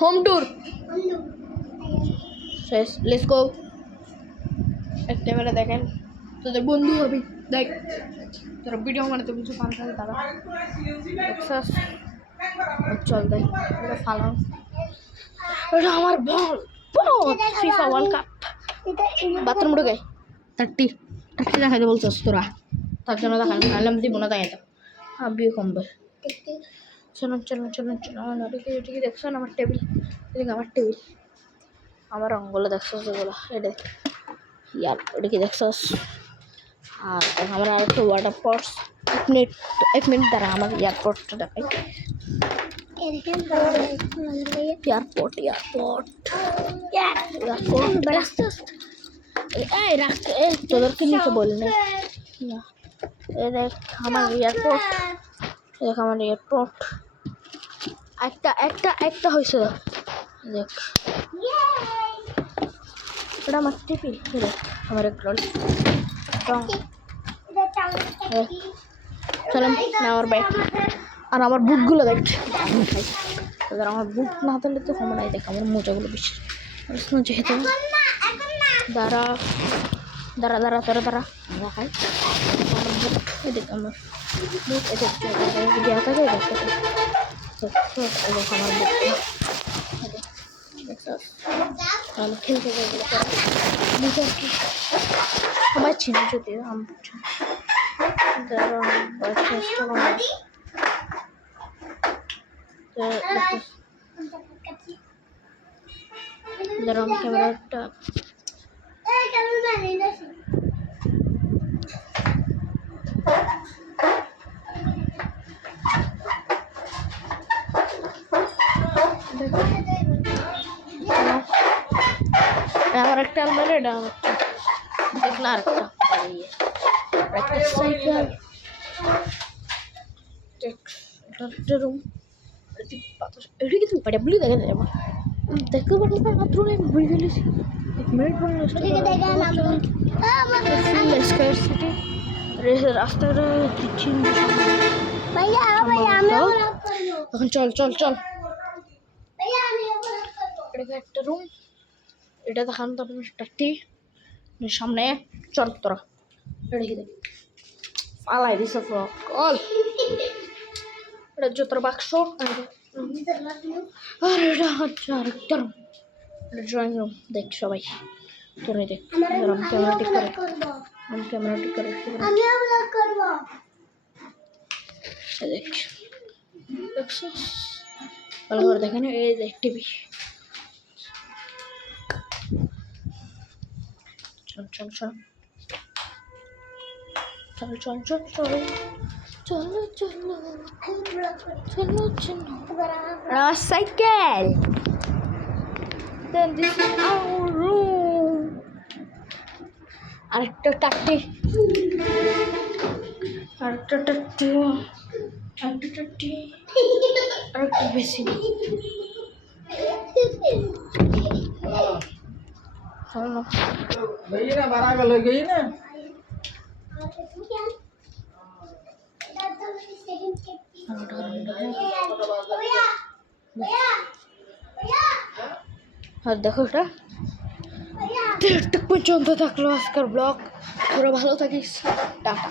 Home tour শেষ, let's go. এক camera দেখেন, তোদের বন্ধু হবি, দেখ তোরা ভিডিও বানাতে কিছু পান্তা তারা চল দেখ ফালাম। এটা আমার বল, ফিফা ওয়ার্ল্ড কাপ। বাথরুম ঢুকে 30 দেখাইতে বলছিস তোরা, তার জন্য দেখান আলাম দিব না, তাই এটা বিয়ে কমবে। চলুন চলুন চলুন চলুন, আমার ওটিকে দেখছেন, আমার টেবিল, এদিকে আমার টেবিল, আমার রঙগুলো দেখছস যেগুলো, এটা ইয়ার ওটিকে দেখছস। আর আমার আর একটা ওয়াটার পটস, এক মিনিট দ্বারা আমার এয়ারপোর্টটা দেখাই। এয়ারপোর্ট এই রাখতে তোদেরকে নিচে বলি না। এই দেখ আমার এয়ারপোর্ট, দেখ আমার এয়ারপোর্ট, একটা হয়েছে দেখ, এটা আমার টিপি, দেখ আমার এক রোল চলেন না আমার ব্যাগ। আর আমার বুটগুলো দেখ, আমার বুট না থাকলে তো কমে নাই, দেখ আমার মোজাগুলো বেশি যেহেতু। দাঁড়া দাঁড়া দাঁড়া দাঁড়া দাঁড়া দেখাই আমার বুট, দেখ আমার বুট, এদের দেওয়া থাকে দেখতে আমার বুট আমি খেলতে সবাই চিনি যদিও আমি চেষ্টা করি। দাঁড়ান ক্যামেরাটা আমার একটা আলমারি, এটা আমার দেখলা আরেকটা সাইকেল, একটা রুম, এটা কিন্তু ডাবলি দেখা যায় আমার দেখতে পারলাম না মাত্র, আমি ভুলে গেলেছি 1 মিনিট পরে রাস্তাটা দিচ্ছি। এখন চল চল চল, এটা একটা রুম, এটা দেখান তো চারটি সামনে, চল তোরা রেখে দে পালাই দিস কল, এটা জুতোর বাক্স, আর এটা হচ্ছে আরেকটা রুম, ড্রয়িং রুম। দেখ সবাই তোরাই দেখ, ক্যামেরা ঠিক করে, আমি ক্যামেরা ঠিক করে দেখ, দেখছো ভালো করে দেখেন, এই দেখ টিভি। চল চল চল চল চল চল চল চলো চলো চলো চলো cycle. Then this is our room. আরেকটা টাটি, আরেকটা টাটি, আরেকটা টাটি, আরেকটা বেশি। চলো गई ना 12 का लग गई ना। আর দেখো এটা দেড়টা পর্যন্ত থাকলো আজকের ব্লগ। তোরা ভালো থাকিস, টাটা।